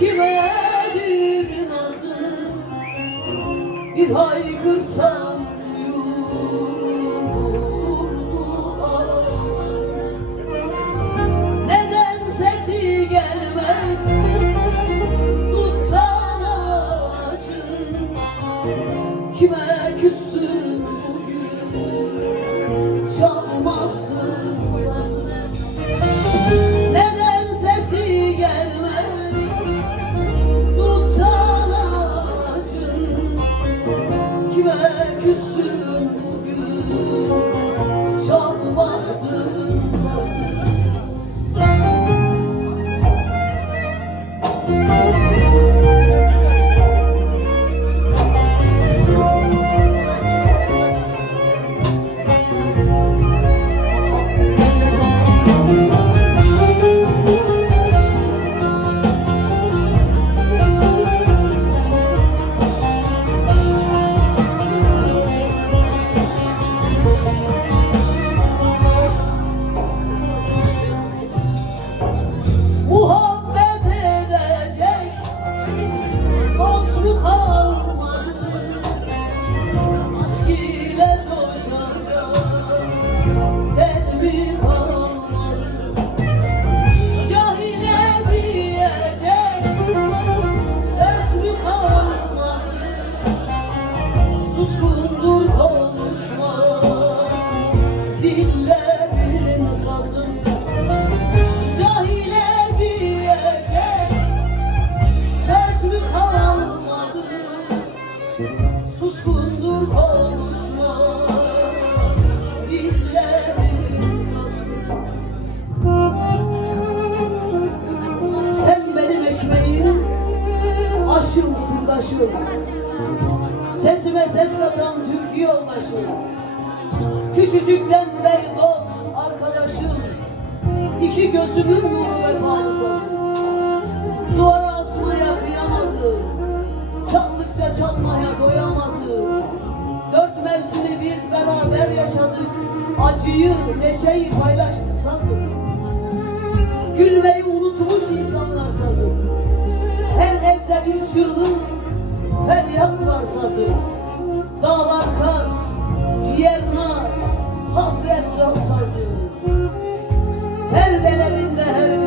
Kimedir nazın bir haykırsan duyulurdu ağzın. Neden sesi gelmez tutan ağacın? Kime küssün bugün çalmazsın sazın? Neden sesi gelmez tutan ağacın? Kime küssün bugün çalmazsın sazın? Muhabbet edecek dost mu kalmadı? Aşk ile coşacak tel mi kalmadı? Cahile diyecek söz mü kalmadı? Suskundur konuşmaz dillerin sazın. Cahile diyecek söz mü kalmadı? Suskundur konuşmaz dillerin sazı. Sen benim ekmeğim, aşım sırdaşım, sesime ses katan Türkiye yoldaşım. Küçücükten beri dost arkadaşım, İki gözümün nuru vefalı sazı. Duvara asmaya kıyamadı, çaldıkça çalmaya doyamadı. Dört mevsimi biz beraber yaşadık, acıyı, neşeyi paylaştık sazım. Gülmeyi unutmuş insanlar sazım. Her evde bir çığlık, feryat var sazım. Dağlar kar, ciğer nar, hasret zor sazım. Perdelerinde her